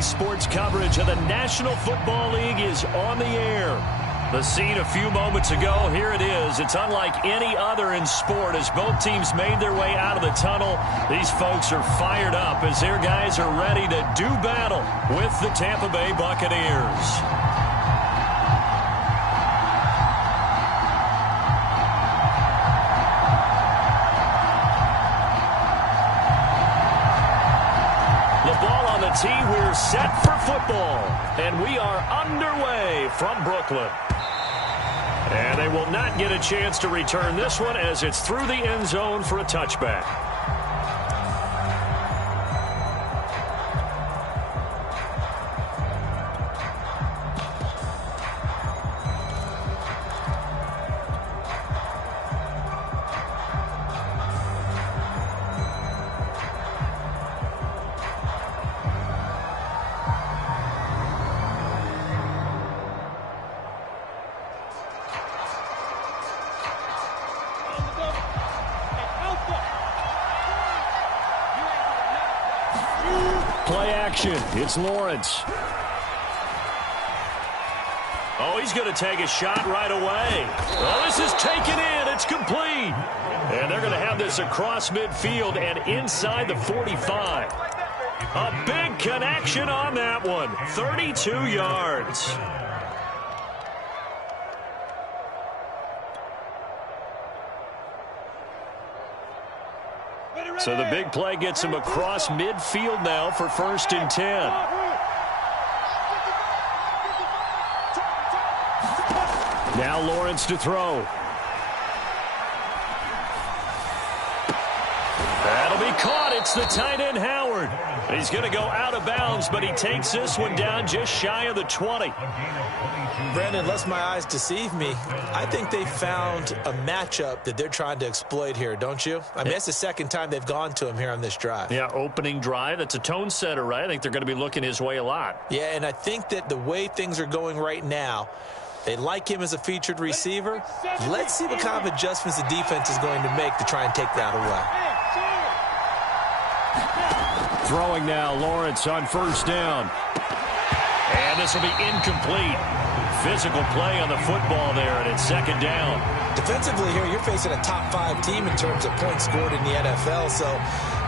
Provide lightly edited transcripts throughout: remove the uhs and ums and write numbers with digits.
Saturday sports coverage of the National Football League is on the air. The scene a few moments ago, here it is. It's unlike any other in sport as both teams made their way out of the tunnel. These folks are fired up as their guys are ready to do battle with the Tampa Bay Buccaneers. Tee, we're set for football, and we are underway from Brooklyn. And they will not get a chance to return this one as it's through the end zone for a touchback. Play action. It's Lawrence. Oh, he's going to take a shot right away. Oh, this is taken in. It's complete. And they're going to have this across midfield and inside the 45. A big connection on that one. 32 yards. So the big play gets him across midfield now for 1st and 10. Now Lawrence to throw. That'll be caught. It's the tight end, Howard. He's going to go out of bounds, but he takes this one down just shy of the 20. Brandon, lest my eyes deceive me, I think they found a matchup that they're trying to exploit here, don't you? I mean, it's the second time they've gone to him here on this drive. Yeah, opening drive. That's a tone setter, right? I think they're going to be looking his way a lot. Yeah, and I think that the way things are going right now, they like him as a featured receiver. Let's see what kind of adjustments the defense is going to make to try and take that away. Throwing now, Lawrence on 1st down. And this will be incomplete. Physical play on the football there, and it's 2nd down. Defensively here, you're facing a top 5 team in terms of points scored in the NFL. So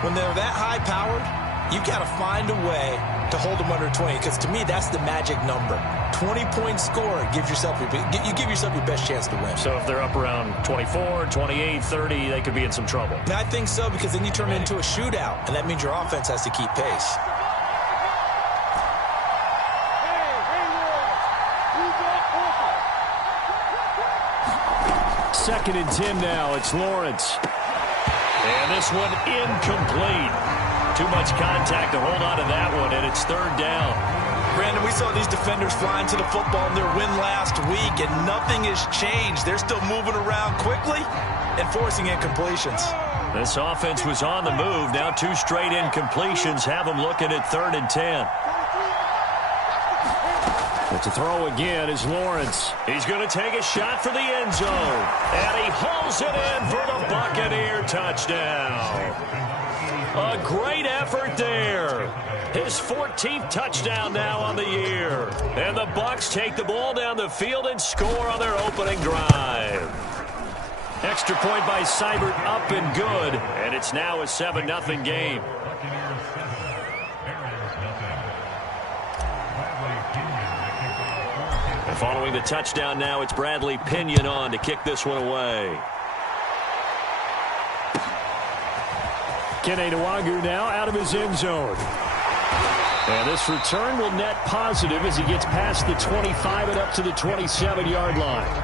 when they're that high-powered, you've got to find a way to hold them under 20, because to me, that's the magic number. 20-point score gives yourself you give yourself your best chance to win. So if they're up around 24, 28, 30, they could be in some trouble. And I think so, because then you turn it into a shootout, and that means your offense has to keep pace. Second and 10 now. It's Lawrence. And this one incomplete. Too much contact to hold on to that one, and it's 3rd down. Brandon, we saw these defenders flying to the football in their win last week, and nothing has changed. They're still moving around quickly and forcing incompletions. This offense was on the move. Now 2 straight incompletions have them looking at 3rd and 10. But to throw again is Lawrence. He's going to take a shot for the end zone. And he hauls it in for the Buccaneer touchdown. A great effort there. His 14th touchdown now on the year. And the Bucs take the ball down the field and score on their opening drive. Extra point by Seibert, up and good. And it's now a 7-0 game. And following the touchdown now, it's Bradley Pinion on to kick this one away. Kene Nwagu now out of his end zone. And this return will net positive as he gets past the 25 and up to the 27-yard line.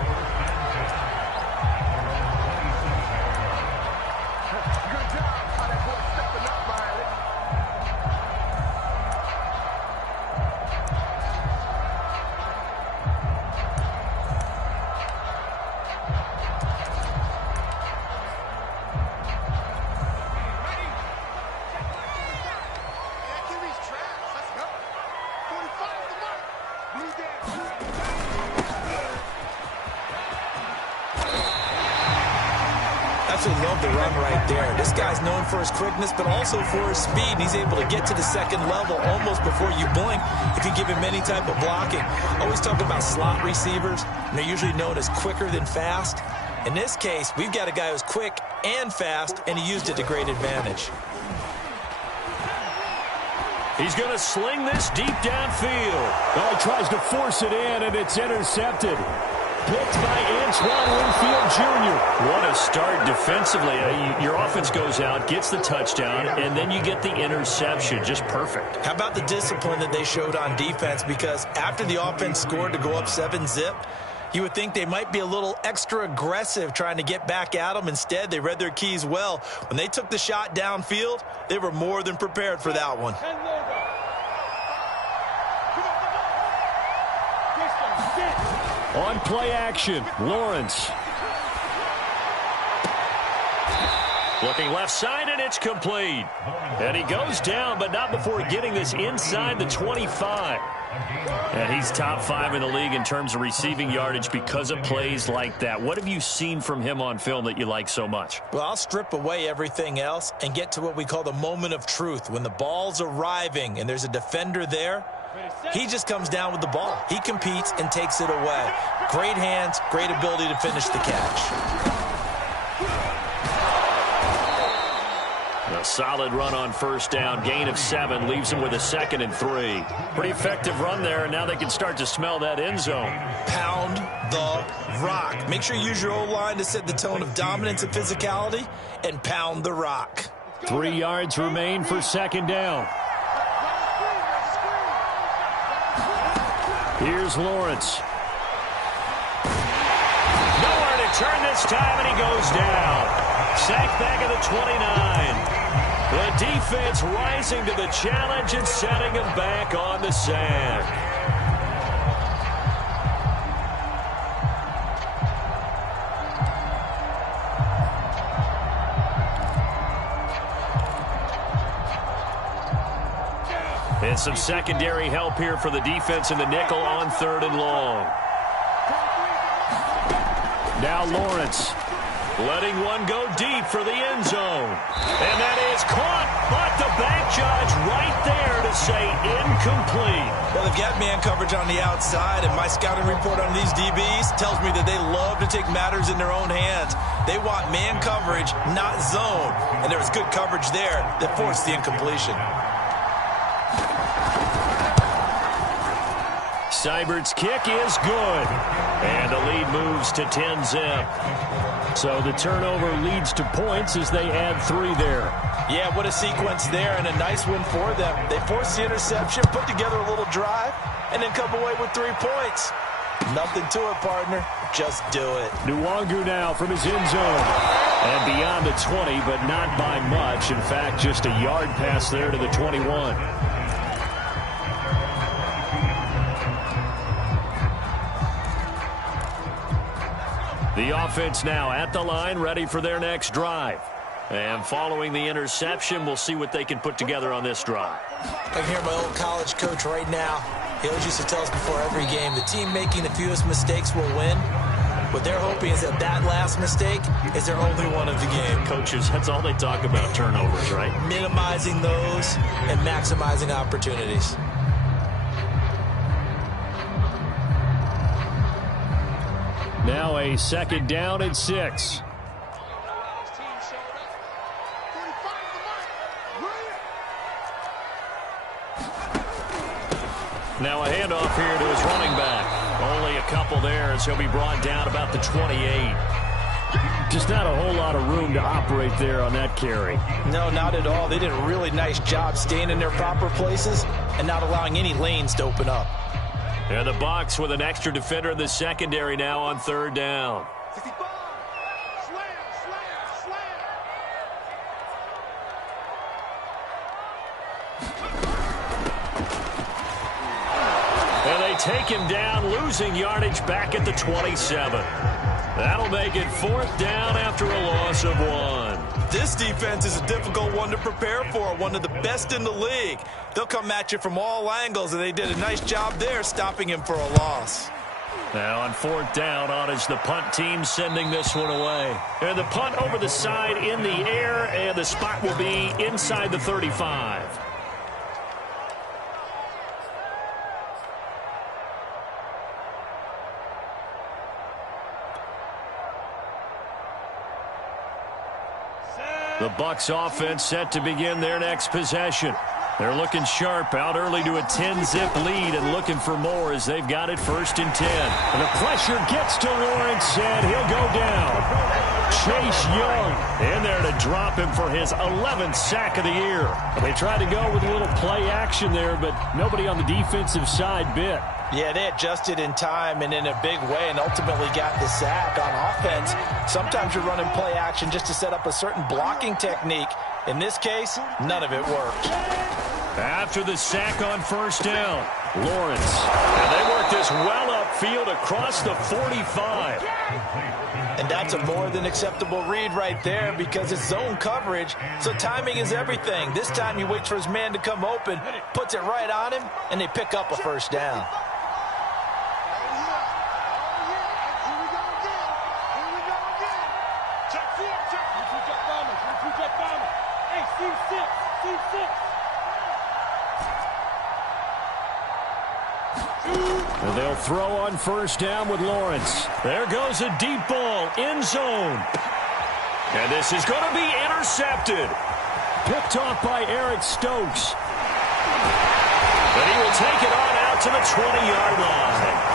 Absolutely love the run right there. This guy's known for his quickness, but also for his speed. And he's able to get to the second level almost before you blink if you give him any type of blocking. Always talk about slot receivers, and they're usually known as quicker than fast. In this case, we've got a guy who's quick and fast, and he used it to great advantage. He's going to sling this deep downfield. Oh, he tries to force it in, and it's intercepted. Picked by Antoine Winfield Jr. What a start defensively. Your offense goes out, gets the touchdown, and then you get the interception. Just perfect. How about the discipline that they showed on defense? Because after the offense scored to go up 7-zip, you would think they might be a little extra aggressive trying to get back at them. Instead, they read their keys well. When they took the shot downfield, they were more than prepared for that one. On play action, Lawrence. Looking left side, and it's complete. And he goes down, but not before getting this inside the 25. And he's top 5 in the league in terms of receiving yardage because of plays like that. What have you seen from him on film that you like so much? Well, I'll strip away everything else and get to what we call the moment of truth. When the ball's arriving and there's a defender there, he just comes down with the ball. He competes and takes it away. Great hands, great ability to finish the catch. A solid run on first down. Gain of 7 leaves him with a 2nd and 3. Pretty effective run there, and now they can start to smell that end zone. Pound the rock. Make sure you use your O-line to set the tone of dominance and physicality, and pound the rock. 3 yards remain for 2nd down. Here's Lawrence. Nowhere to turn this time, and he goes down. Sacked back at the 29. The defense rising to the challenge and setting him back on the sack. And some secondary help here for the defense in the nickel on 3rd and long. Now Lawrence. Letting one go deep for the end zone. And that is caught, but the back judge right there to say incomplete. Well, they've got man coverage on the outside, and my scouting report on these DBs tells me that they love to take matters in their own hands. They want man coverage, not zone. And there was good coverage there that forced the incompletion. Seibert's kick is good. And the lead moves to 10-zip. So the turnover leads to points as they add 3 there. Yeah, what a sequence there, and a nice win for them. They forced the interception, put together a little drive, and then come away with 3 points. Nothing to it, partner. Just do it. Nwangu now from his end zone. And beyond the 20, but not by much. In fact, just a yard pass there to the 21. The offense now at the line, ready for their next drive. And following the interception, we'll see what they can put together on this drive. I can hear my old college coach right now. He always used to tell us before every game, the team making the fewest mistakes will win. What they're hoping is that that last mistake is their only one of the game. Coaches, that's all they talk about, turnovers, right? Minimizing those and maximizing opportunities. Now a 2nd down and 6. Now a handoff here to his running back. Only a couple there as he'll be brought down about the 28. Just not a whole lot of room to operate there on that carry. No, not at all. They did a really nice job staying in their proper places and not allowing any lanes to open up. And the Bucs with an extra defender in the secondary now on 3rd down. And they take him down, losing yardage back at the 27. That'll make it 4th down after a loss of 1. This defense is a difficult one to prepare for, one of the best in the league. They'll come at you from all angles, and they did a nice job there stopping him for a loss. Now on fourth down, on is the punt team sending this one away. And the punt over the side in the air, and the spot will be inside the 35. The Bucs offense set to begin their next possession. They're looking sharp, out early to a 10-zip lead and looking for more as they've got it 1st and 10. And the pressure gets to Lawrence, and he'll go down. Chase Young in there to drop him for his 11th sack of the year. They tried to go with a little play action there, but nobody on the defensive side bit. Yeah, they adjusted in time and in a big way and ultimately got the sack on offense. Sometimes you're running play action just to set up a certain blocking technique. In this case, none of it worked. After the sack on 1st down, Lawrence. And they work this well upfield across the 45. And that's a more than acceptable read right there because it's zone coverage, so timing is everything. This time he waits for his man to come open, puts it right on him, and they pick up a 1st down. And they'll throw on 1st down with Lawrence. There goes a deep ball, end zone. And this is going to be intercepted. Picked off by Eric Stokes. But he will take it on out to the 20-yard line.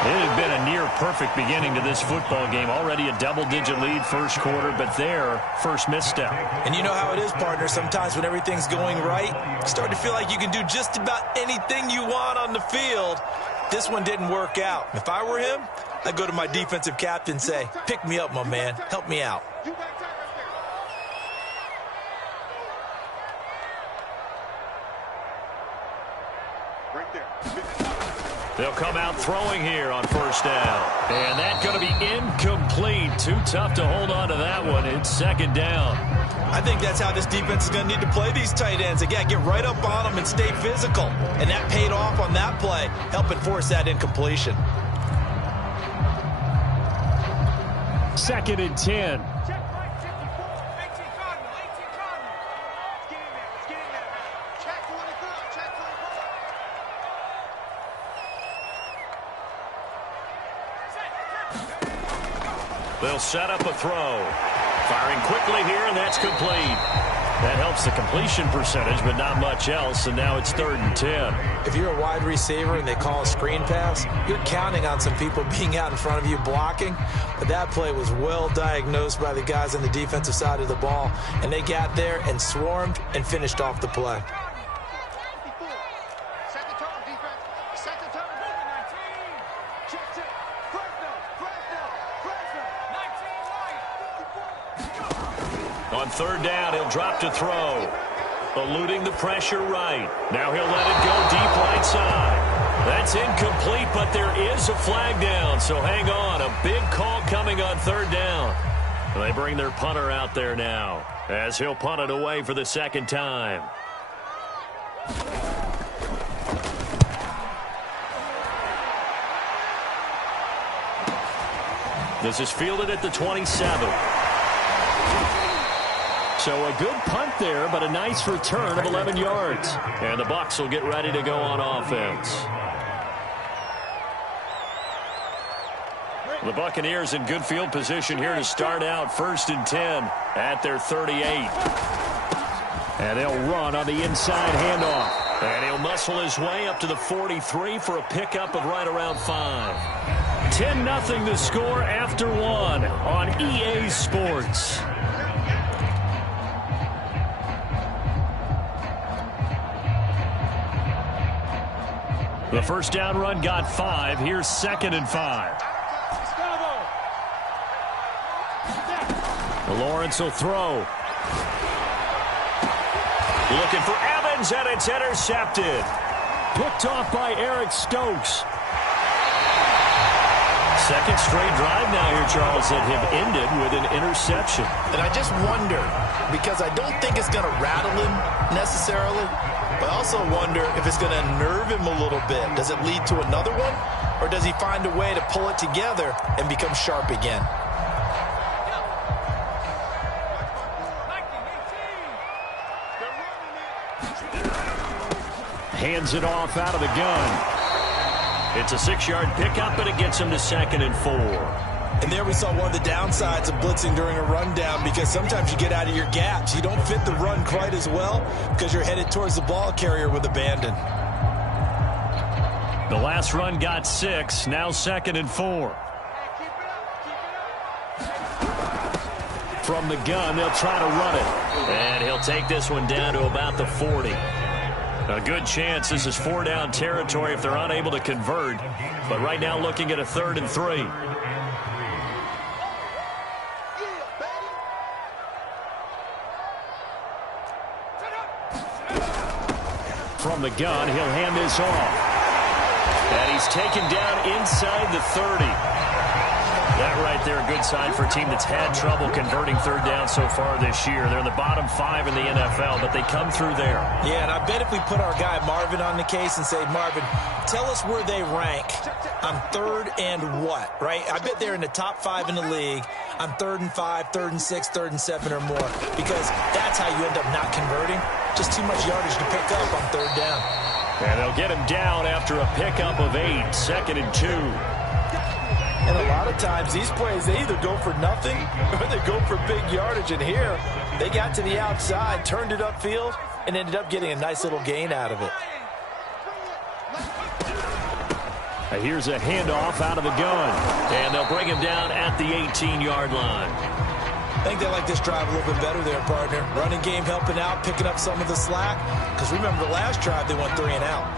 It had been a near-perfect beginning to this football game. Already a double-digit lead 1st quarter, but their first misstep. And you know how it is, partner. Sometimes when everything's going right, you start to feel like you can do just about anything you want on the field. This one didn't work out. If I were him, I'd go to my defensive captain and say, pick me up, my man. Help me out. Right there. They'll come out throwing here on 1st down. And that's going to be incomplete. Too tough to hold on to that one. It's 2nd down. I think that's how this defense is going to need to play these tight ends. Again, get right up on them and stay physical. And that paid off on that play, helping force that incompletion. 2nd and 10. They'll set up a throw. Firing quickly here, and that's complete. That helps the completion percentage, but not much else, and now it's 3rd and 10. If you're a wide receiver and they call a screen pass, you're counting on some people being out in front of you blocking. But that play was well diagnosed by the guys on the defensive side of the ball, and they got there and swarmed and finished off the play. On 3rd down, he'll drop to throw. Eluding the pressure right. Now he'll let it go deep right side. That's incomplete, but there is a flag down, so hang on. A big call coming on 3rd down. They bring their punter out there now as he'll punt it away for the 2nd time. This is fielded at the 27. So a good punt there, but a nice return of 11 yards. And the Bucs will get ready to go on offense. The Buccaneers in good field position here to start out 1st and 10 at their 38. And they'll run on the inside handoff. And he'll muscle his way up to the 43 for a pickup of right around 5. 10-0 the score after 1 on EA Sports. The 1st down run got 5. Here's 2nd and 5. Lawrence will throw. Looking for Evans, and it's intercepted. Picked off by Eric Stokes. 2nd straight drive now here, Charles, that have ended with an interception. And I just wonder, because I don't think it's going to rattle him necessarily, but I also wonder if it's going to nerve him a little bit. Does it lead to another one? or does he find a way to pull it together and become sharp again? Hands it off out of the gun. It's a 6-yard pickup, and it gets him to 2nd and 4. And there we saw one of the downsides of blitzing during a rundown, because sometimes you get out of your gaps. You don't fit the run quite as well because you're headed towards the ball carrier with abandon. The last run got 6, now 2nd and 4. From the gun, they'll try to run it. And he'll take this one down to about the 40. A good chance this is 4-down territory if they're unable to convert. But right now looking at a 3rd and 3. From the gun, he'll hand this off. And he's taken down inside the 30. That right there, a good sign for a team that's had trouble converting 3rd down so far this year. They're in the bottom 5 in the NFL, but they come through there. Yeah, and I bet if we put our guy Marvin on the case and say, Marvin, tell us where they rank on 3rd and what, right? I bet they're in the top 5 in the league on 3rd and 5, 3rd and 6, 3rd and 7 or more, because that's how you end up not converting. Just too much yardage to pick up on 3rd down. And they'll get him down after a pickup of 8, 2nd and 2. And a lot of times, these plays, they either go for nothing or they go for big yardage. And here, they got to the outside, turned it upfield, and ended up getting a nice little gain out of it. Here's a handoff out of the gun. And they'll bring him down at the 18-yard line. I think they like this drive a little bit better there, partner. Running game helping out, picking up some of the slack. Because remember, the last drive, they went 3 and out.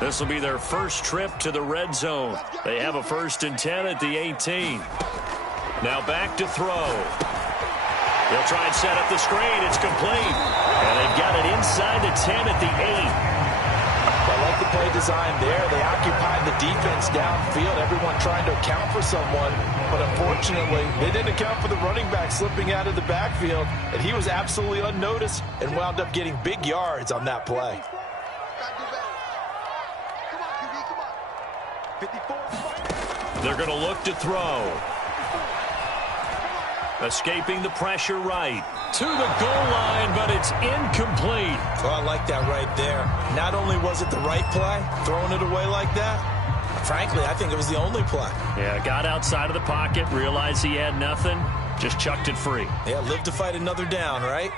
This will be their first trip to the red zone. They have a 1st and 10 at the 18. Now back to throw. He'll try and set up the screen. It's complete. And they've got it inside the 10 at the 8. I like the play design there. They occupied the defense downfield, everyone trying to account for someone. But unfortunately, they didn't account for the running back slipping out of the backfield. And he was absolutely unnoticed and wound up getting big yards on that play. They're going to look to throw. Escaping the pressure right. To the goal line, but it's incomplete. Oh, I like that right there. Not only was it the right play, throwing it away like that, frankly, I think it was the only play. Yeah, got outside of the pocket, realized he had nothing, just chucked it free. Yeah, live to fight another down, right?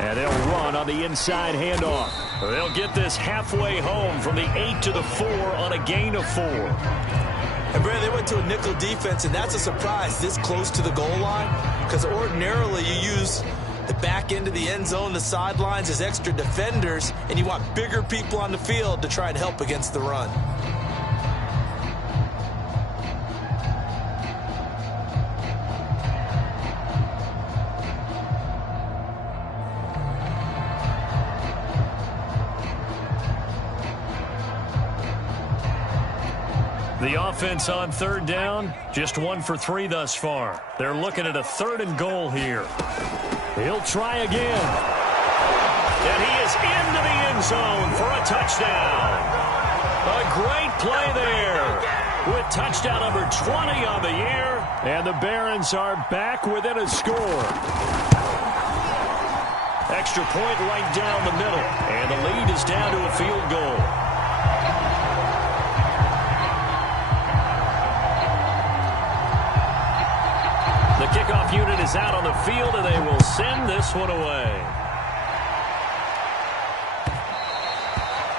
And they'll run on the inside handoff. They'll get this halfway home from the 8 to the 4 on a gain of 4. And, Brad, they went to a nickel defense, and that's a surprise this close to the goal line, because ordinarily you use the back end of the end zone, the sidelines as extra defenders, and you want bigger people on the field to try and help against the run. The offense on 3rd down, just 1 for 3 thus far. They're looking at a 3rd and goal here. He'll try again. And he is into the end zone for a touchdown. A great play there with touchdown number 20 on the year. And the Barons are back within a score. Extra point right down the middle. And the lead is down to a field goal. The kickoff unit is out on the field, and they will send this one away.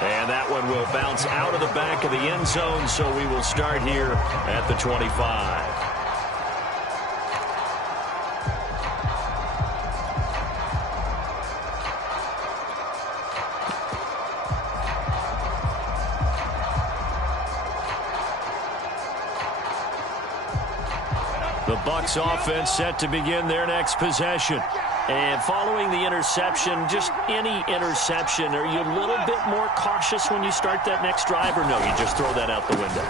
And that one will bounce out of the back of the end zone, so we will start here at the 25. The Bucs offense set to begin their next possession. And following the interception, just any interception, are you a little bit more cautious when you start that next drive, or no, you just throw that out the window?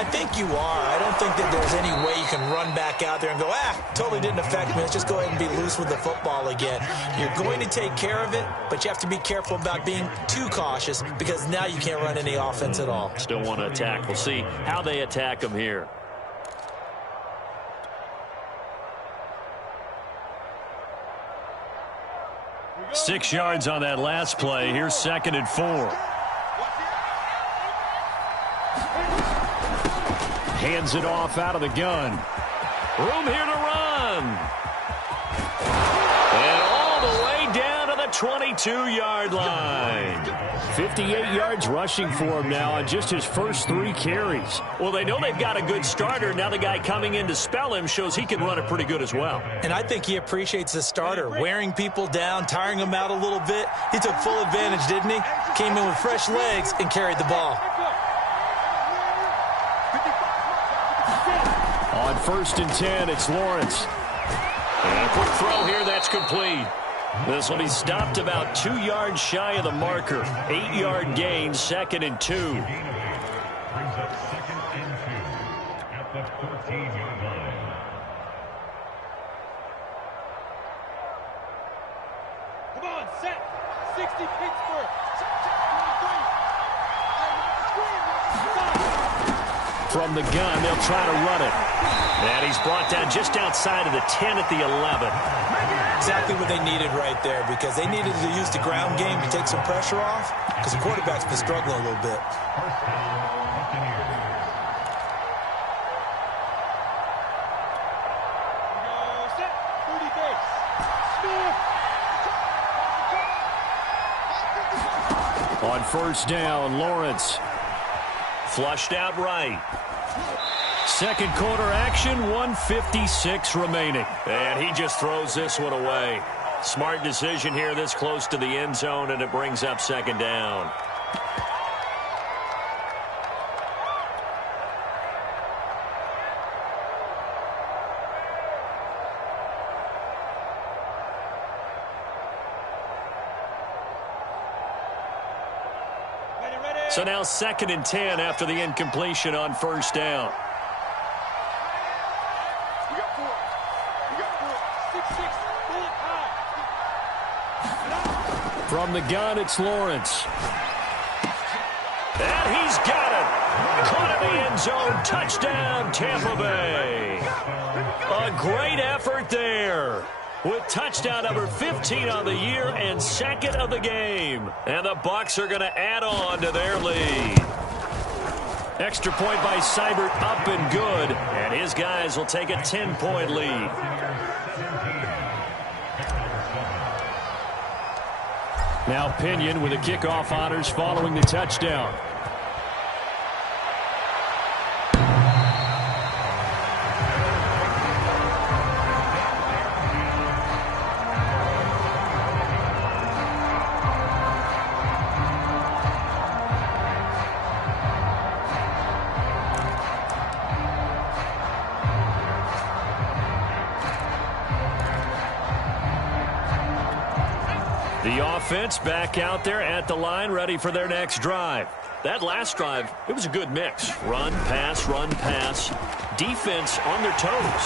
I think you are. I don't think that there's any way you can run back out there and go, totally didn't affect me. Let's just go ahead and be loose with the football again. You're going to take care of it, but you have to be careful about being too cautious because now you can't run any offense at all. Still want to attack. We'll see how they attack them here. Six yards on that last play. Here's 2nd and 4. Hands it off out of the gun. Room here to run. And all the way down to the 22-yard line. 58 yards rushing for him now on just his first 3 carries. Well, they know they've got a good starter. Now the guy coming in to spell him shows he can run it pretty good as well. And I think he appreciates the starter, wearing people down, tiring them out a little bit. He took full advantage, didn't he? Came in with fresh legs and carried the ball. On 1st and 10, it's Lawrence. And a quick throw here, that's complete. This will be stopped about 2 yards shy of the marker. 8-yard gain, 2nd and 2. Brings up 2nd and 2 at the 14-yard line. Come on, set. 60 Pittsburgh. From the gun, they'll try to run it. And he's brought down just outside of the 10 at the 11. Exactly what they needed right there because they needed to use the ground game to take some pressure off because the quarterback's been struggling a little bit. On 1st down, Lawrence. Flushed out right. 2nd quarter action, 1:56 remaining. And he just throws this one away. Smart decision here this close to the end zone, and it brings up 2nd down. So now 2nd and 10 after the incompletion on 1st down. We got 4. We got 4. 6-6. From the gun, it's Lawrence. And he's got it. Caught in the end zone. Touchdown, Tampa Bay. A great effort there. With touchdown number 15 on the year and 2nd of the game. And the Bucs are going to add on to their lead. Extra point by Seibert, up and good. And his guys will take a 10-point lead. Now Pinion with the kickoff honors following the touchdown. The offense back out there at the line, ready for their next drive. That last drive, it was a good mix. Run, pass, defense on their toes.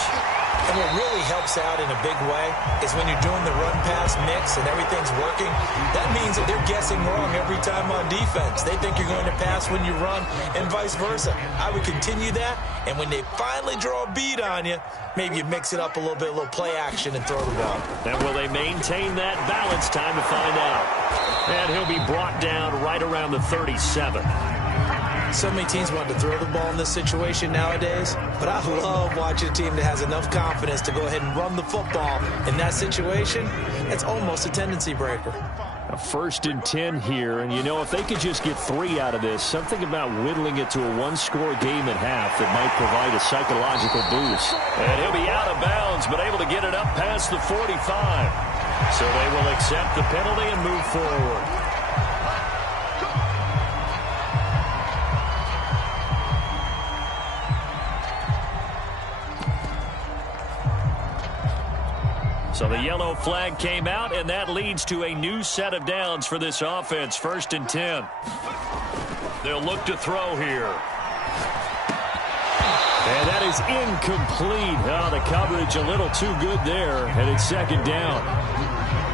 And what really helps out in a big way is when you're doing the run-pass mix and everything's working, that means that they're guessing wrong every time on defense. They think you're going to pass when you run and vice versa. I would continue that, and when they finally draw a beat on you, maybe you mix it up a little bit, a little play action and throw the ball. And will they maintain that balance? Time to find out. And he'll be brought down right around the 37. So many teams want to throw the ball in this situation nowadays, but I love watching a team that has enough confidence to go ahead and run the football. In that situation, it's almost a tendency breaker. A 1st and 10 here, and you know, if they could just get 3 out of this, something about whittling it to a 1-score game at half that might provide a psychological boost. And he'll be out of bounds, but able to get it up past the 45. So they will accept the penalty and move forward. So the yellow flag came out, and that leads to a new set of downs for this offense. 1st and 10. They'll look to throw here. is incomplete. Oh, the coverage a little too good there, and it's second down.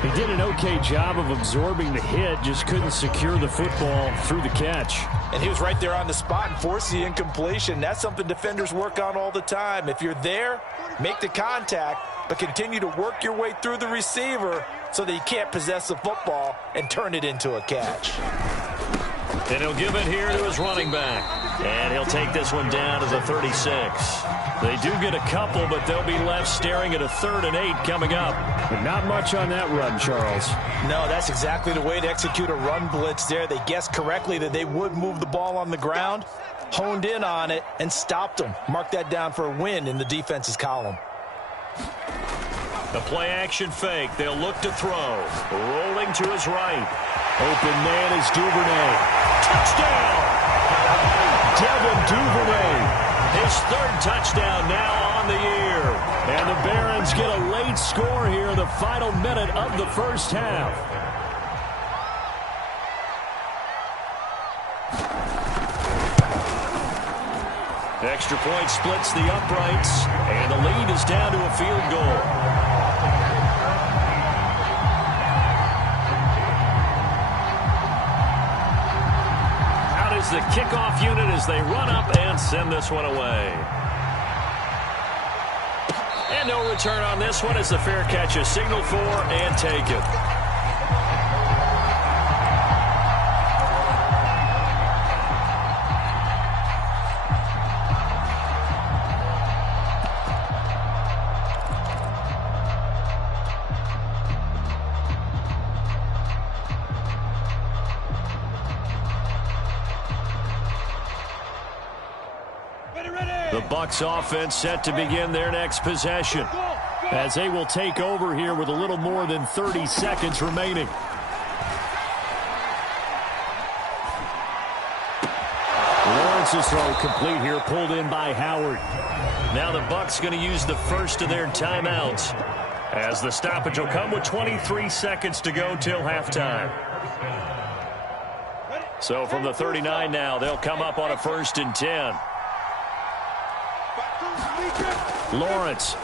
He did an okay job of absorbing the hit, just couldn't secure the football through the catch. And he was right there on the spot and forced the incompletion. That's something defenders work on all the time. If you're there, make the contact, but continue to work your way through the receiver so that he can't possess the football and turn it into a catch. And he'll give it here to his running back. And he'll take this one down to the 36. They do get a couple, but they'll be left staring at a 3rd and 8 coming up. But not much on that run, Charles. No, that's exactly the way to execute a run blitz there. They guessed correctly that they would move the ball on the ground, honed in on it, and stopped them. Mark that down for a win in the defense's column. The play-action fake. They'll look to throw. Rolling to his right. Open man is Duvernay. Touchdown! Devin Duvernay. His 3rd touchdown now on the year. And the Barons get a late score here in the final minute of the first half. Extra point splits the uprights, and the lead is down to a field goal. The kickoff unit as they run up and send this one away. And no return on this one as the fair catch is signaled for and taken. The Bucs offense set to begin their next possession as they will take over here with a little more than 30 seconds remaining. Lawrence's throw complete here, pulled in by Howard. Now the Bucs going to use the first of their timeouts as the stoppage will come with 23 seconds to go till halftime. So from the 39 now, they'll come up on a 1st and 10. Lawrence.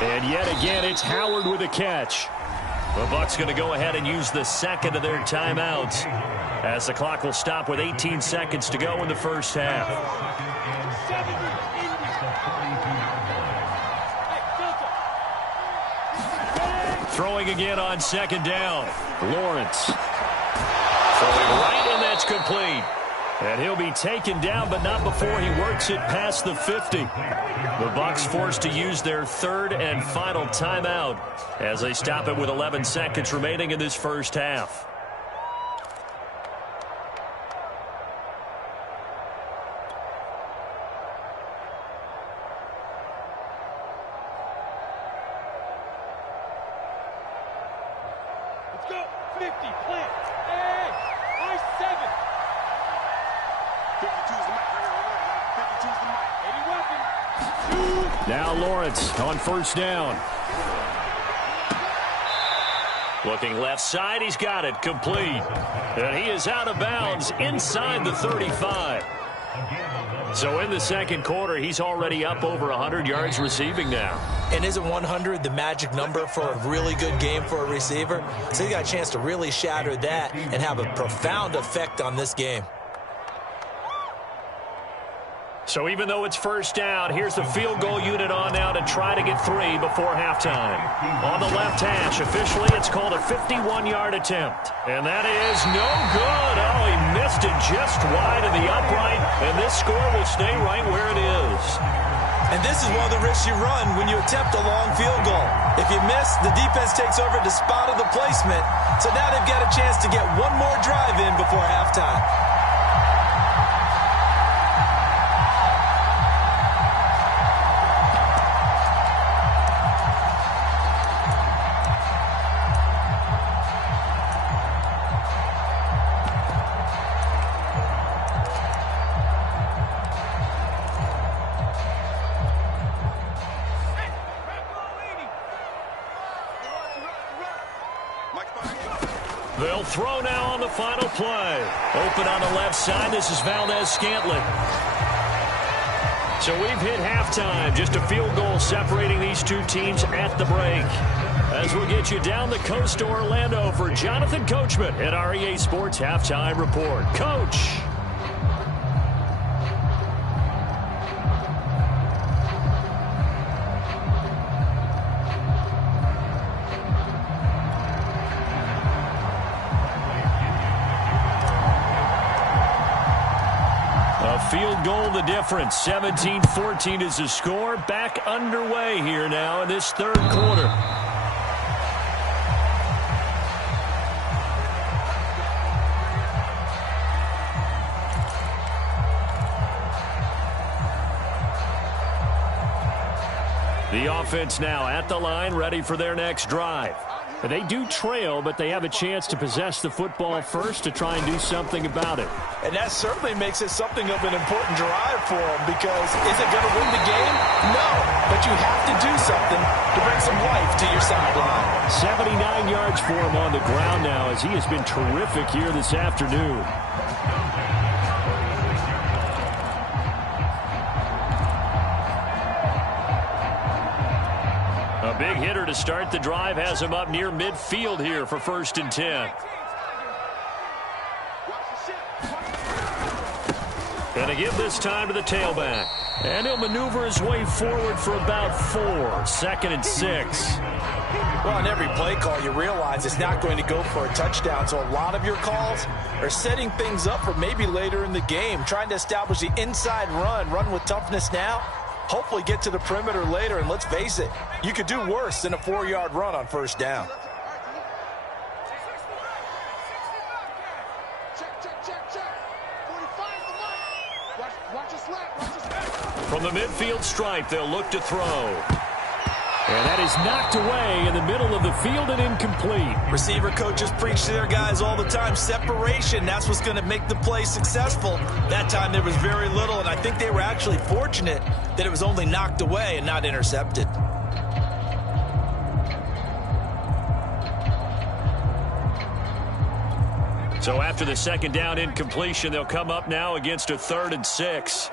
And yet again, it's Howard with a catch. The Bucs going to go ahead and use the second of their timeouts as the clock will stop with 18 seconds to go in the first half. Throwing again on 2nd down. Lawrence. Throwing right, and that's complete. And he'll be taken down, but not before he works it past the 50. The Bucs forced to use their 3rd and final timeout as they stop it with 11 seconds remaining in this first half. Let's go. 50, plant. Hey, I-7. 52's the mic. 52's the mic. 80 weapon. Now Lawrence on 1st down. Looking left side, he's got it complete. And he is out of bounds inside the 35. So in the second quarter, he's already up over 100 yards receiving now. And isn't 100 the magic number for a really good game for a receiver? So he got a chance to really shatter that and have a profound effect on this game. So even though it's 1st down, here's the field goal unit on now to try to get 3 before halftime. On the left hash, officially it's called a 51-yard attempt. And that is no good. Oh, he missed it just wide of the upright, and this score will stay right where it is. And this is one of the risks you run when you attempt a long field goal. If you miss, the defense takes over the spot of the placement. So now they've got a chance to get one more drive in before halftime. They'll throw now on the final play. Open on the left side. This is Valdez-Scantling. So we've hit halftime. Just a field goal separating these two teams at the break. As we'll get you down the coast to Orlando for Jonathan Coachman at our EA Sports Halftime Report. Coach. Field goal the difference. 17-14 is the score. Back underway here now in this third quarter. The offense now at the line, ready for their next drive. They do trail, but they have a chance to possess the football first to try and do something about it. And that certainly makes it something of an important drive for them, because is it going to win the game? No, but you have to do something to bring some life to your sideline. 79 yards for him on the ground now, as he has been terrific here this afternoon. A big hitter to start the drive has him up near midfield here for 1st and 10. Going to give this time to the tailback. And he'll maneuver his way forward for about 4. 2nd and 6. Well, on every play call, you realize it's not going to go for a touchdown. So a lot of your calls are setting things up for maybe later in the game, trying to establish the inside run with toughness now. Hopefully get to the perimeter later, and let's face it, you could do worse than a 4-yard run on 1st down. From the midfield stripe, they'll look to throw. And that is knocked away in the middle of the field and incomplete. Receiver coaches preach to their guys all the time. Separation, that's what's going to make the play successful. That time there was very little, and I think they were actually fortunate that it was only knocked away and not intercepted. So after the 2nd down incompletion, they'll come up now against a 3rd and 6.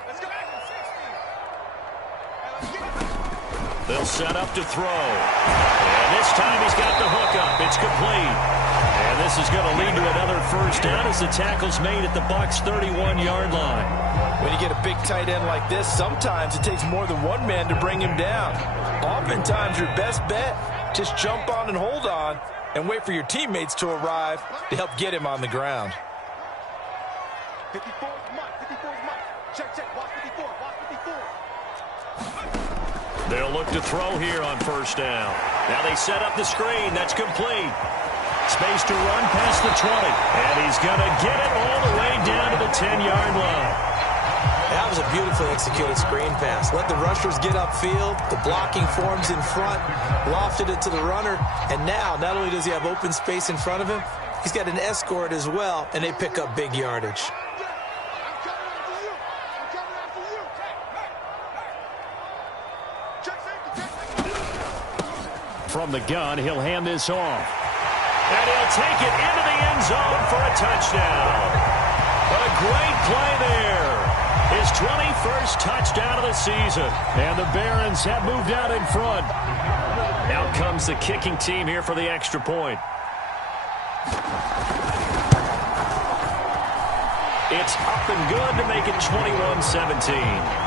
They'll set up to throw. And this time he's got the hook up. It's complete. And this is going to lead to another 1st down as the tackle's made at the Bucs' 31-yard line. When you get a big tight end like this, sometimes it takes more than one man to bring him down. Oftentimes your best bet, just jump on and hold on and wait for your teammates to arrive to help get him on the ground. 54 is Mike. 54 is Mike. Check. Watch 54. Watch 54. They'll look to throw here on 1st down. Now they set up the screen. That's complete. Space to run past the 20. And he's going to get it all the way down to the 10-yard line. That was a beautifully executed screen pass. Let the rushers get upfield. The blocking forms in front. Lofted it to the runner. And now, not only does he have open space in front of him, he's got an escort as well, and they pick up big yardage. From the gun, he'll hand this off. And he'll take it into the end zone for a touchdown. A great play there. His 21st touchdown of the season. And the Barons have moved out in front. Out comes the kicking team here for the extra point. It's up and good to make it 21-17.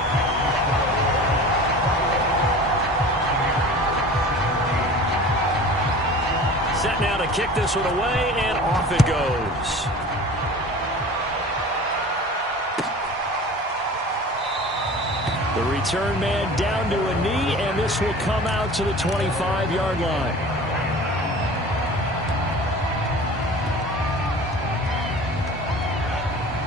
Set now to kick this one away, and off it goes. The return man down to a knee, and this will come out to the 25-yard line.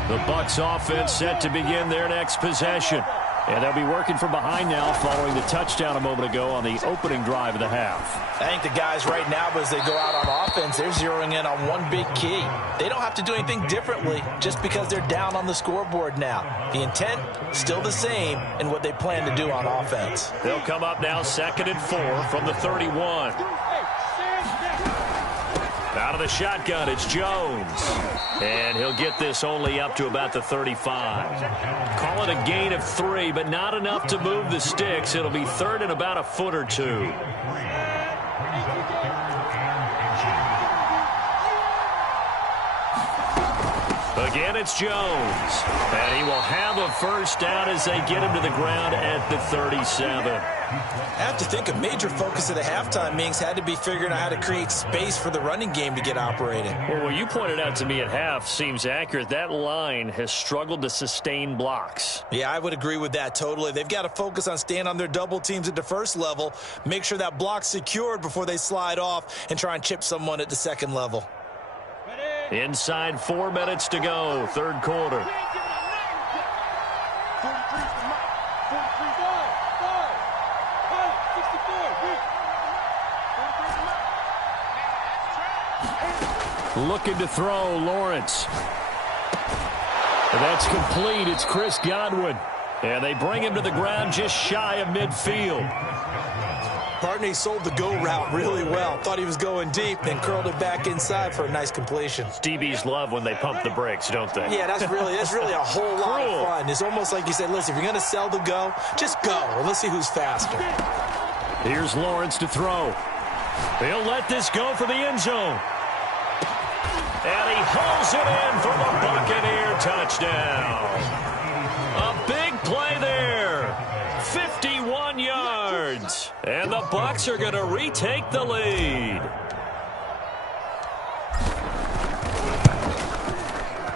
The Bucs offense set to begin their next possession. And they'll be working from behind now following the touchdown a moment ago on the opening drive of the half. I think the guys right now, as they go out on offense, they're zeroing in on one big key. They don't have to do anything differently just because they're down on the scoreboard now. The intent, still the same in what they plan to do on offense. They'll come up now 2nd and 4 from the 31. Out of the shotgun, it's Jones. And he'll get this only up to about the 35. Call it a gain of 3, but not enough to move the sticks. It'll be third and about a foot or two. Again, it's Jones. And he will have a first down as they get him to the ground at the 37. I have to think a major focus of the halftime meetings had to be figuring out how to create space for the running game to get operating. Well, what you pointed out to me at half seems accurate. That line has struggled to sustain blocks. Yeah, I would agree with that totally. They've got to focus on staying on their double teams at the first level, make sure that block's secured before they slide off and try and chip someone at the second level. Inside 4 minutes to go, third quarter. 43 for Mike. 43 Looking to throw, Lawrence. And that's complete. It's Chris Godwin. And they bring him to the ground just shy of midfield. Partner, sold the go route really well. Thought he was going deep, then curled it back inside for a nice completion. DBs love when they pump the brakes, don't they? Yeah, that's really a whole lot of fun. It's almost like you said, listen, if you're going to sell the go, just go, and let's see who's faster. Here's Lawrence to throw. He'll let this go for the end zone. And he hauls it in for the Buccaneer touchdown. A big play there. 51 yards. And the Bucs are going to retake the lead.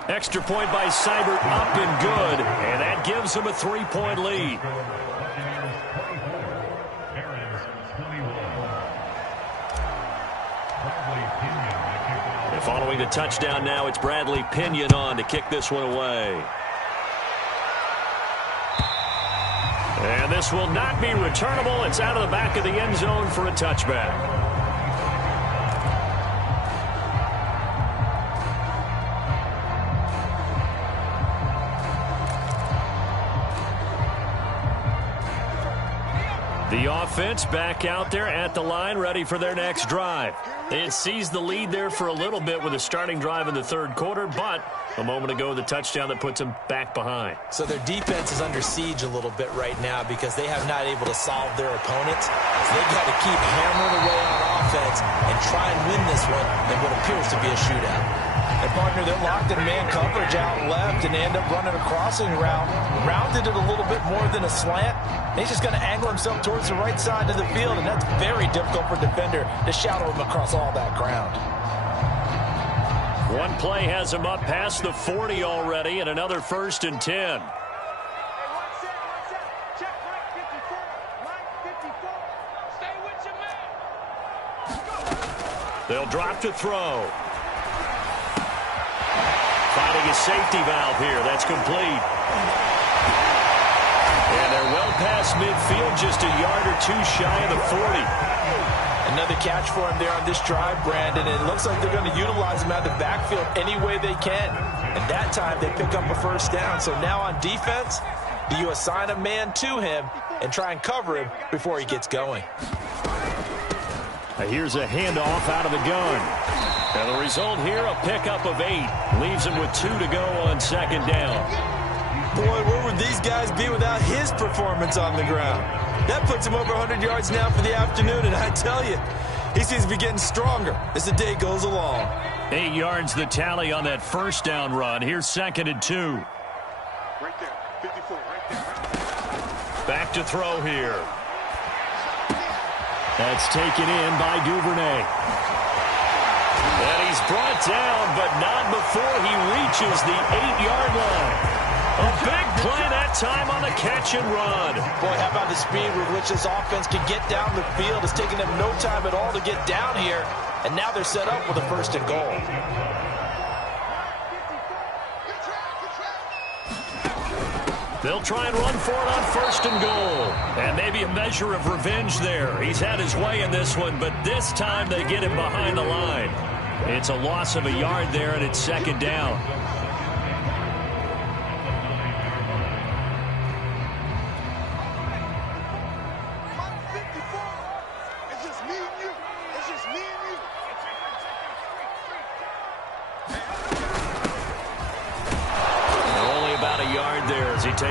Extra point by Seibert, up and good. And that gives them a 3-point lead. And following the touchdown now, it's Bradley Pinion on to kick this one away. And this will not be returnable. It's out of the back of the end zone for a touchback. The offense back out there at the line, ready for their next drive. They had seized the lead there for a little bit with a starting drive in the third quarter, but a moment ago, the touchdown that puts them back behind. So their defense is under siege a little bit right now because they have not able to solve their opponents. So they've got to keep hammering away on offense and try and win this one in what appears to be a shootout. And partner, they're locked in man coverage out left, and they end up running a crossing route. Rounded it a little bit more than a slant. And he's just going to angle himself towards the right side of the field, and that's very difficult for a defender to shadow him across all that ground. One play has him up past the 40 already, and another 1st and 10. Check right 54. Line 54. Stay with your man. They'll drop to throw. Finding a safety valve here. That's complete. And they're well past midfield, just a yard or two shy of the 40. Another catch for him there on this drive, Brandon. And it looks like they're going to utilize him out of the backfield any way they can. And that time they pick up a first down. So now on defense, do you assign a man to him and try and cover him before he gets going? Here's a handoff out of the gun. And the result here, a pickup of 8. Leaves him with 2 to go on second down. Boy, where would these guys be without his performance on the ground? That puts him over 100 yards now for the afternoon, and I tell you, he seems to be getting stronger as the day goes along. 8 yards the tally on that first down run. Here's 2nd and 2. Right there. 54. Right there. Back to throw here. That's taken in by Duvernay. And he's brought down, but not before he reaches the 8-yard line. A big play that time on the catch and run. Boy, how about the speed with which this offense can get down the field? It's taken them no time at all to get down here. And now they're set up with a 1st and goal. They'll try and run for it on 1st and goal. And maybe a measure of revenge there. He's had his way in this one, but this time they get him behind the line. It's a loss of a yard there, and it's 2nd down.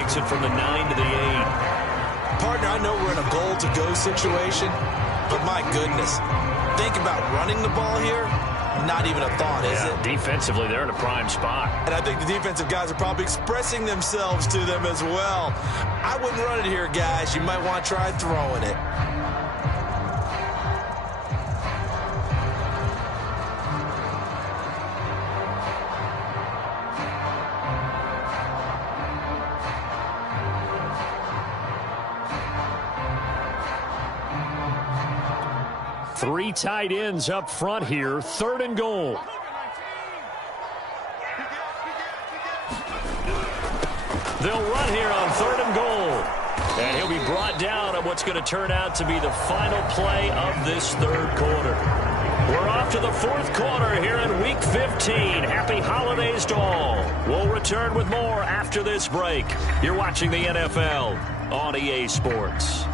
takes it from the 9 to the 8. Partner, I know we're in a goal-to-go situation, but my goodness, think about running the ball here. Not even a thought, is it? Defensively, they're in a prime spot. And I think the defensive guys are probably expressing themselves to them as well. I wouldn't run it here, guys. You might want to try throwing it. Three tight ends up front here. 3rd and goal. They'll run here on 3rd and goal. And he'll be brought down on what's going to turn out to be the final play of this 3rd quarter. We're off to the 4th quarter here in Week 15. Happy holidays to all. We'll return with more after this break. You're watching the NFL on EA Sports.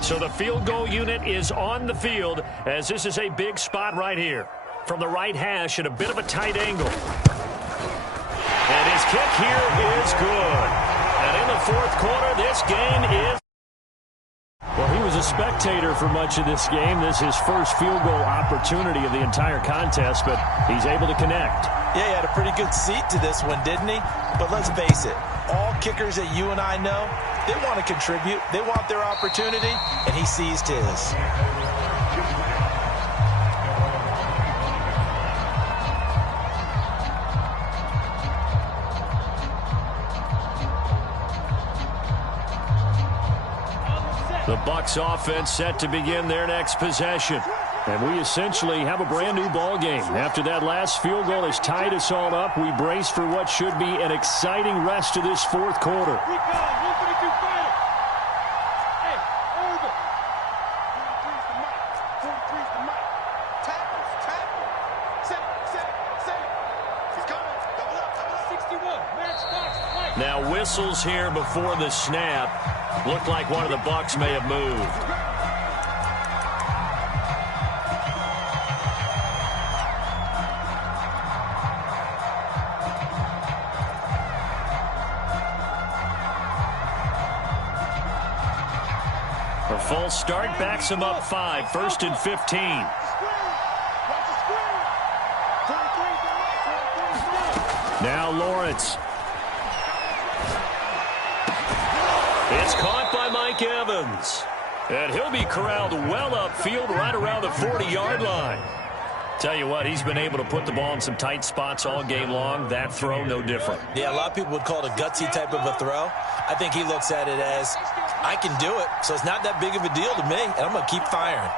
So the field goal unit is on the field as this is a big spot right here. From the right hash at a bit of a tight angle. And his kick here is good. And in the 4th quarter, this game is... Well, he was a spectator for much of this game. This is his first field goal opportunity of the entire contest, but he's able to connect. Yeah, he had a pretty good seat to this one, didn't he? But let's face it, all kickers that you and I know, they want to contribute. They want their opportunity, and he seized his. The Bucs offense set to begin their next possession. And we essentially have a brand new ball game. After that last field goal has tied us all up, we brace for what should be an exciting rest of this 4th quarter. Now whistles here before the snap. Looked like one of the Bucs may have moved. A false start backs him up 5. 1st and 15. Now Lawrence. It's caught by Mike Evans. And he'll be corralled well upfield right around the 40-yard line. Tell you what, he's been able to put the ball in some tight spots all game long. That throw, no different. Yeah, a lot of people would call it a gutsy type of a throw. I think he looks at it as, I can do it, so it's not that big of a deal to me, and I'm going to keep firing.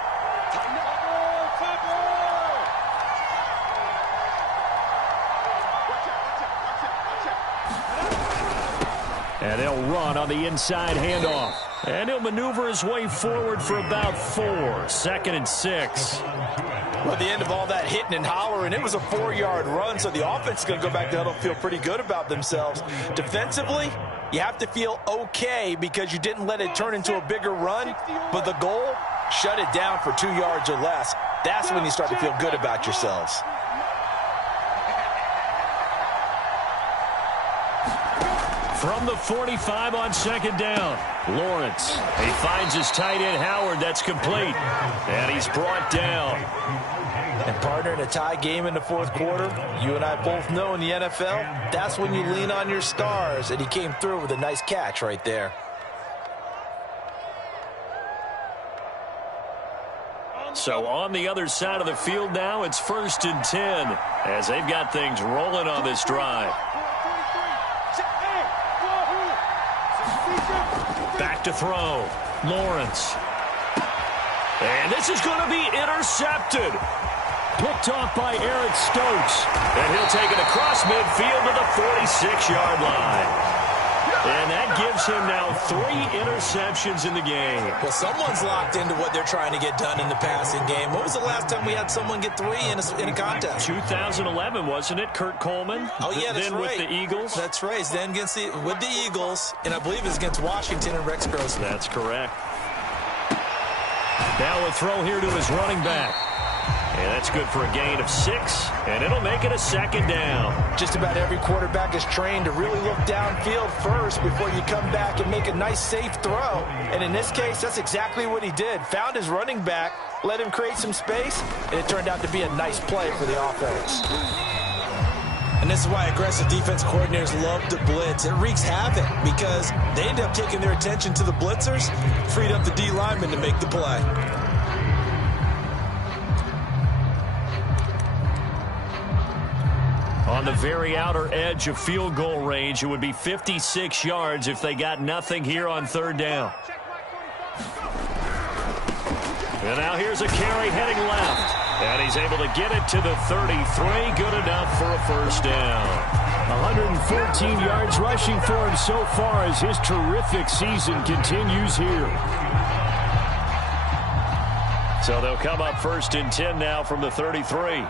And they'll run on the inside handoff. And he'll maneuver his way forward for about 4. 2nd and 6. Well, at the end of all that hitting and hollering, it was a 4-yard run, so the offense is going to go back to huddle, feel pretty good about themselves. Defensively, you have to feel okay because you didn't let it turn into a bigger run, but the goal, shut it down for 2 yards or less. That's when you start to feel good about yourselves. From the 45 on 2nd down, Lawrence. He finds his tight end, Howard. That's complete. And he's brought down. And partner, in a tie game in the 4th quarter, you and I both know in the NFL, that's when you lean on your stars. And he came through with a nice catch right there. So on the other side of the field now, it's 1st and 10 as they've got things rolling on this drive. Back to throw. Lawrence. And this is going to be intercepted. Picked off by Eric Stokes. And he'll take it across midfield to the 46-yard line. And that gives him now 3 interceptions in the game. Well, someone's locked into what they're trying to get done in the passing game. When was the last time we had someone get 3 in a contest? 2011, wasn't it? Kurt Coleman? Oh, yeah, that's then right. With the Eagles? That's right. Then with the Eagles, and I believe it's against Washington and Rex Grossman. That's correct. Now a throw here to his running back. And that's good for a gain of 6, and it'll make it a 2nd down. Just about every quarterback is trained to really look downfield first before you come back and make a nice, safe throw. And in this case, that's exactly what he did. Found his running back, let him create some space, and it turned out to be a nice play for the offense. And this is why aggressive defense coordinators love to blitz. It wreaks havoc because they end up taking their attention to the blitzers, freed up the D lineman to make the play. On the very outer edge of field goal range, it would be 56 yards if they got nothing here on 3rd down. And now here's a carry heading left. And he's able to get it to the 33. Good enough for a 1st down. 114 yards rushing for him so far as his terrific season continues here. So they'll come up 1st and 10 now from the 33.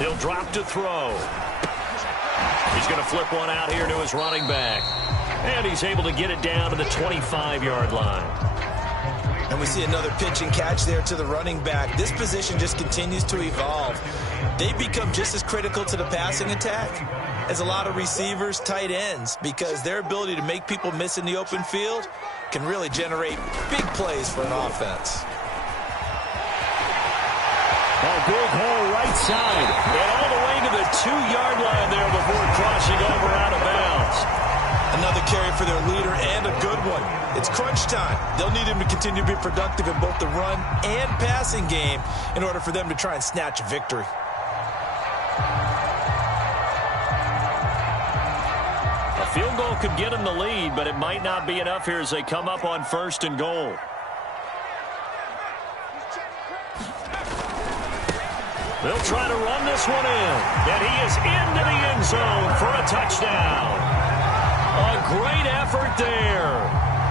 He'll drop to throw. He's going to flip one out here to his running back. And he's able to get it down to the 25-yard line. And we see another pitch and catch there to the running back. This position just continues to evolve. They become just as critical to the passing attack as a lot of receivers, tight ends, because their ability to make people miss in the open field can really generate big plays for an offense. A big hole right side. And all the way to the 2-yard line there before crossing over out of bounds. Another carry for their leader and a good one. It's crunch time. They'll need him to continue to be productive in both the run and passing game in order for them to try and snatch a victory. A field goal could get them the lead, but it might not be enough here as they come up on 1st and goal. They'll try to run this one in. And he is into the end zone for a touchdown. A great effort there.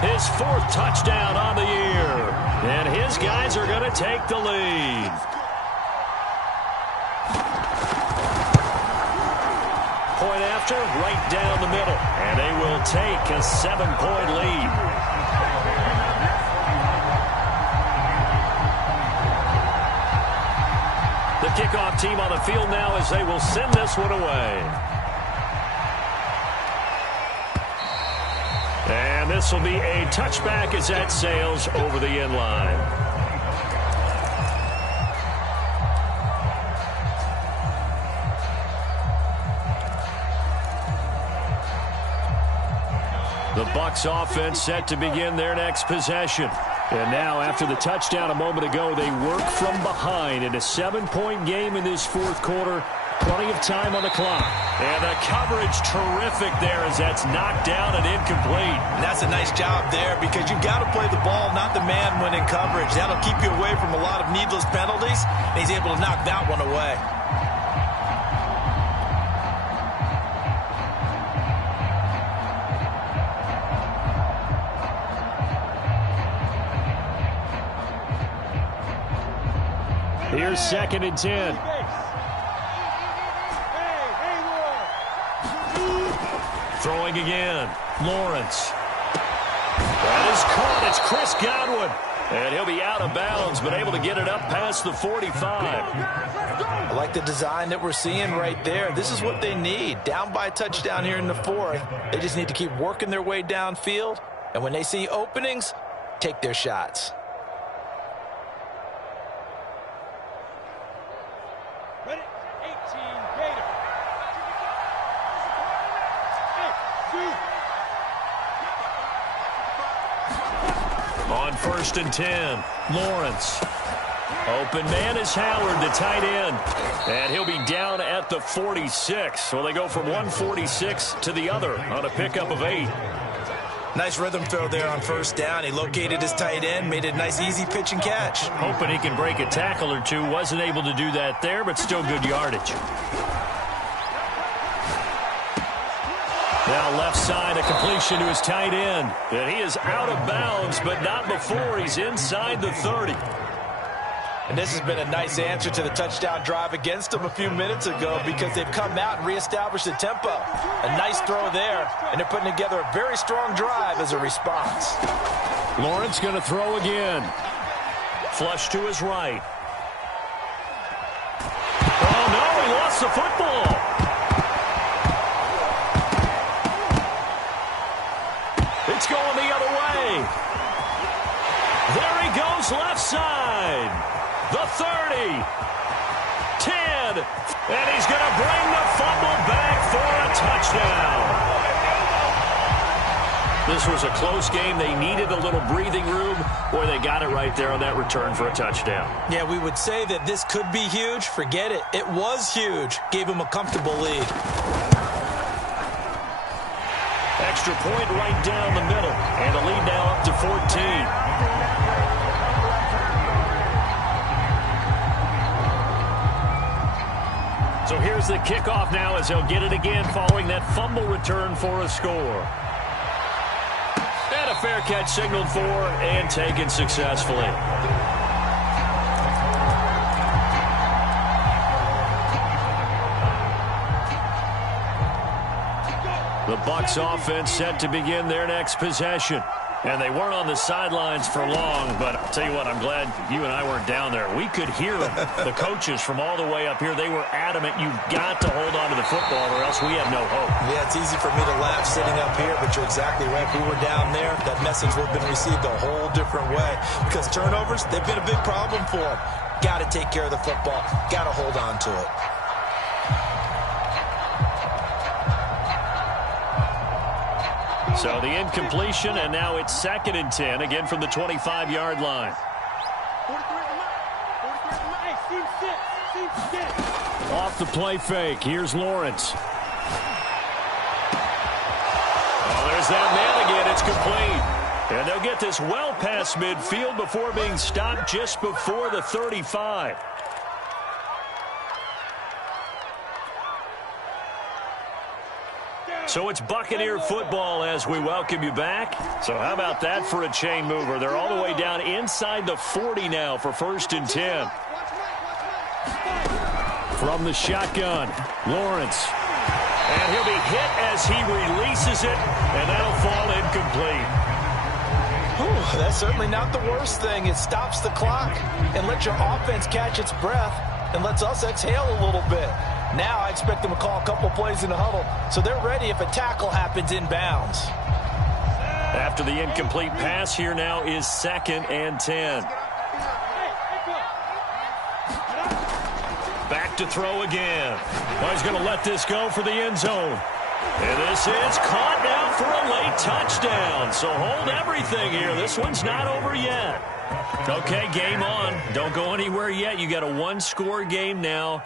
His 4th touchdown on the year. And his guys are going to take the lead. Point after, right down the middle. And they will take a 7-point lead. The kickoff team on the field now as they will send this one away. And this will be a touchback as that sails over the end line. The Bucs offense set to begin their next possession. And now, after the touchdown a moment ago, they work from behind in a 7-point game in this 4th quarter. Plenty of time on the clock. And the coverage terrific there as that's knocked down and incomplete. And that's a nice job there because you've got to play the ball, not the man when in coverage. That'll keep you away from a lot of needless penalties. And he's able to knock that one away. Here's 2nd and 10. Throwing again. Lawrence. That is caught. It's Chris Godwin. And he'll be out of bounds, but able to get it up past the 45. I like the design that we're seeing right there. This is what they need. Down by a touchdown here in the 4th. They just need to keep working their way downfield. And when they see openings, take their shots. Ready? 18, Gator. On 1st and 10, Lawrence. Open man is Howard, the tight end. And he'll be down at the 46. So they go from 146 to the other on a pickup of 8. Nice rhythm throw there on 1st down. He located his tight end, made it a nice, easy pitch and catch. Hoping he can break a tackle or two. Wasn't able to do that there, but still good yardage. Now left side, a completion to his tight end. And he is out of bounds, but not before he's inside the 30. And this has been a nice answer to the touchdown drive against them a few minutes ago because they've come out and reestablished the tempo. A nice throw there, and they're putting together a very strong drive as a response. Lawrence going to throw again. Flush to his right. Oh, no, he lost the football. It's going the other way. There he goes left side. The 30, 10, and he's going to bring the fumble back for a touchdown. This was a close game. They needed a little breathing room, where they got it right there on that return for a touchdown. Yeah, we would say that this could be huge. Forget it. It was huge. Gave him a comfortable lead. Extra point right down the middle, and the lead now up to 14. So here's the kickoff now as they'll get it again following that fumble return for a score. And a fair catch signaled for and taken successfully. The Bucs offense set to begin their next possession. And they weren't on the sidelines for long, but I'll tell you what, I'm glad you and I weren't down there. We could hear them. The coaches from all the way up here, they were adamant, you've got to hold on to the football or else we have no hope. Yeah, it's easy for me to laugh sitting up here, but you're exactly right. If we were down there, that message would have been received a whole different way. Because turnovers, they've been a big problem for them. Got to take care of the football. Got to hold on to it. So the incompletion, and now it's 2nd and 10, again from the 25-yard line. Off the play fake. Here's Lawrence. Oh, there's that man again. It's complete. And they'll get this well past midfield before being stopped just before the 35. So it's Buccaneer football as we welcome you back. So how about that for a chain mover? They're all the way down inside the 40 now for 1st and 10. From the shotgun, Lawrence. And he'll be hit as he releases it, and that'll fall incomplete. Whew, that's certainly not the worst thing. It stops the clock and lets your offense catch its breath and lets us exhale a little bit. Now I expect them to call a couple plays in the huddle, so they're ready if a tackle happens inbounds. After the incomplete pass, here now is 2nd and 10. Back to throw again. Well, he's going to let this go for the end zone. And this is caught now for a late touchdown. So hold everything here. This one's not over yet. Okay, game on. Don't go anywhere yet. You got a one-score game now.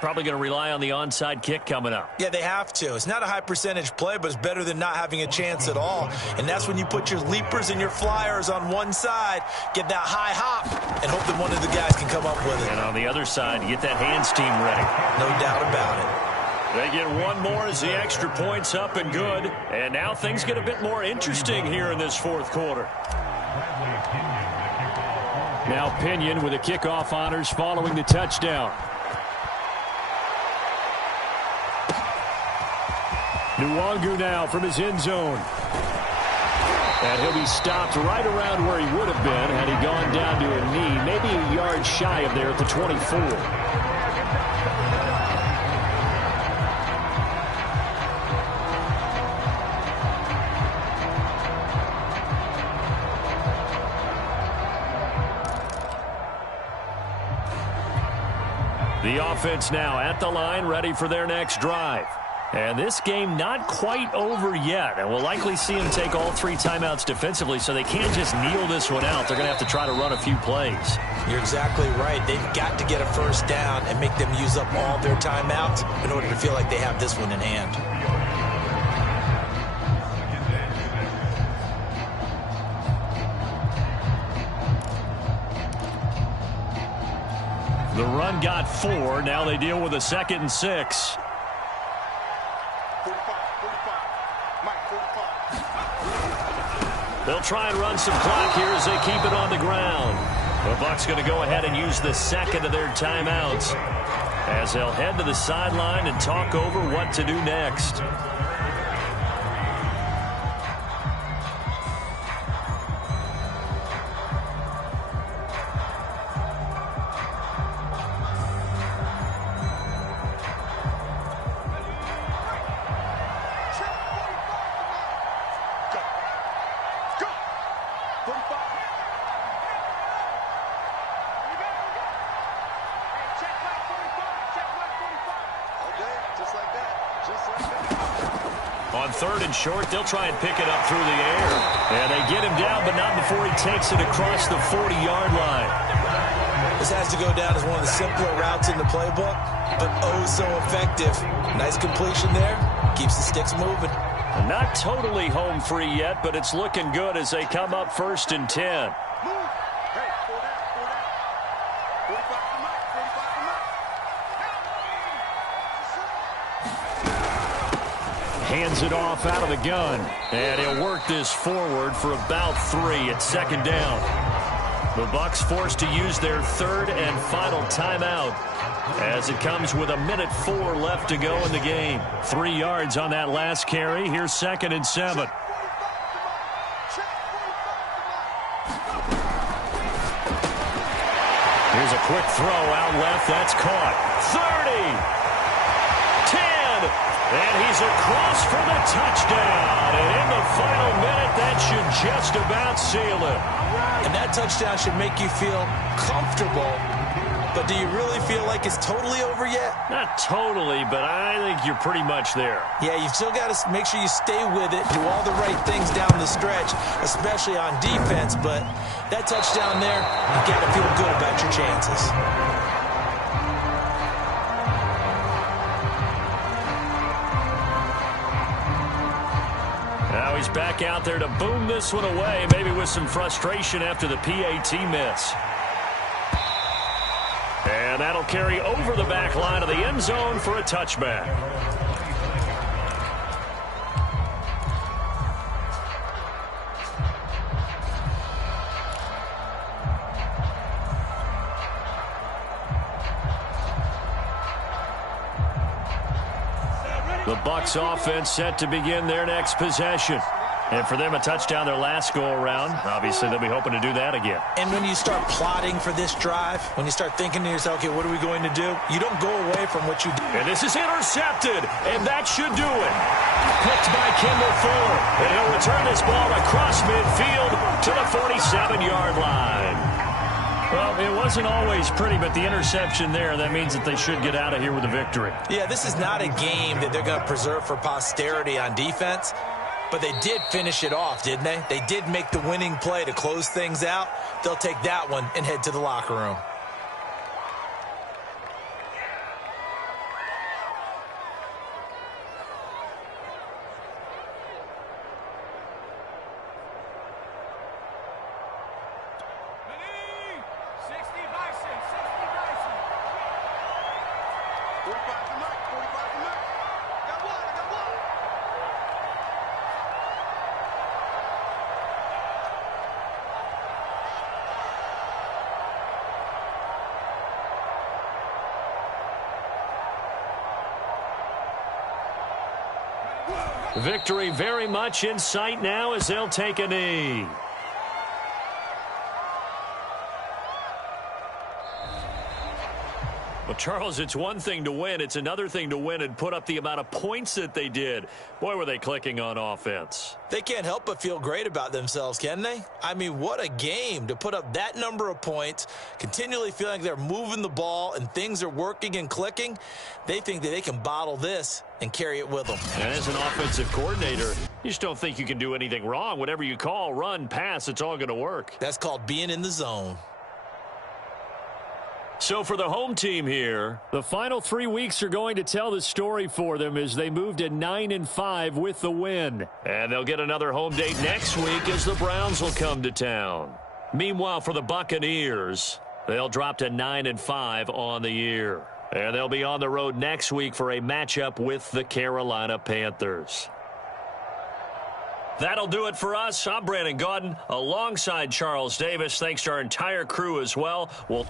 Probably going to rely on the onside kick coming up. Yeah, they have to. It's not a high percentage play, but it's better than not having a chance at all. And that's when you put your leapers and your flyers on one side, get that high hop, and hope that one of the guys can come up with it. And on the other side, get that hands team ready. No doubt about it. They get one more as the extra point's up and good. And now things get a bit more interesting here in this 4th quarter. Now Pinion with the kickoff honors following the touchdown. Nwangu now from his end zone. And he'll be stopped right around where he would have been had he gone down to a knee, maybe a yard shy of there at the 24. The offense now at the line, ready for their next drive. And this game not quite over yet. And we'll likely see them take all 3 timeouts defensively, so they can't just kneel this one out. They're going to have to try to run a few plays. You're exactly right. They've got to get a first down and make them use up all their timeouts in order to feel like they have this one in hand. The run got 4. Now they deal with a 2nd and 6. They'll try and run some clock here as they keep it on the ground. The Bucs going to go ahead and use the second of their timeouts as they'll head to the sideline and talk over what to do next. On third and short, they'll try and pick it up through the air. And they get him down, but not before he takes it across the 40-yard line. This has to go down as one of the simpler routes in the playbook, but oh so effective. Nice completion there. Keeps the sticks moving. Not totally home free yet, but it's looking good as they come up 1st and 10. Hands it off out of the gun. And he'll work this forward for about 3 at 2nd down. The Bucs forced to use their 3rd and final timeout as it comes with 1:04 left to go in the game. 3 yards on that last carry. Here's 2nd and 7. Here's a quick throw out left. That's caught. 30. And he's across for the touchdown. And in the final minute, that should just about seal it. And that touchdown should make you feel comfortable. But do you really feel like it's totally over yet? Not totally, but I think you're pretty much there. Yeah, you've still got to make sure you stay with it, do all the right things down the stretch, especially on defense. But that touchdown there, you've got to feel good about your chances. Now he's back out there to boom this one away, maybe with some frustration after the PAT miss. And that'll carry over the back line of the end zone for a touchback. The Bucs offense set to begin their next possession. And for them, a touchdown their last go-around. Obviously, they'll be hoping to do that again. And when you start plotting for this drive, when you start thinking to yourself, okay, what are we going to do? You don't go away from what you do. And this is intercepted, and that should do it. Picked by Kendall Fuller. And he'll return this ball across midfield to the 47-yard line. Well, it wasn't always pretty, but the interception there, that means that they should get out of here with a victory. Yeah, this is not a game that they're going to preserve for posterity on defense, but they did finish it off, didn't they? They did make the winning play to close things out. They'll take that one and head to the locker room. Victory very much in sight now as they'll take a knee. Well, Charles, it's one thing to win. It's another thing to win and put up the amount of points that they did. Boy, were they clicking on offense. They can't help but feel great about themselves, can they? I mean, what a game to put up that number of points, continually feeling like they're moving the ball and things are working and clicking. They think that they can bottle this and carry it with them. And as an offensive coordinator, you just don't think you can do anything wrong. Whatever you call, run, pass, it's all going to work. That's called being in the zone. So for the home team here, the final 3 weeks are going to tell the story for them as they move to 9-5 with the win. And they'll get another home date next week as the Browns will come to town. Meanwhile, for the Buccaneers, they'll drop to 9-5 on the year. And they'll be on the road next week for a matchup with the Carolina Panthers. That'll do it for us. I'm Brandon Gaudin alongside Charles Davis. Thanks to our entire crew as well. We'll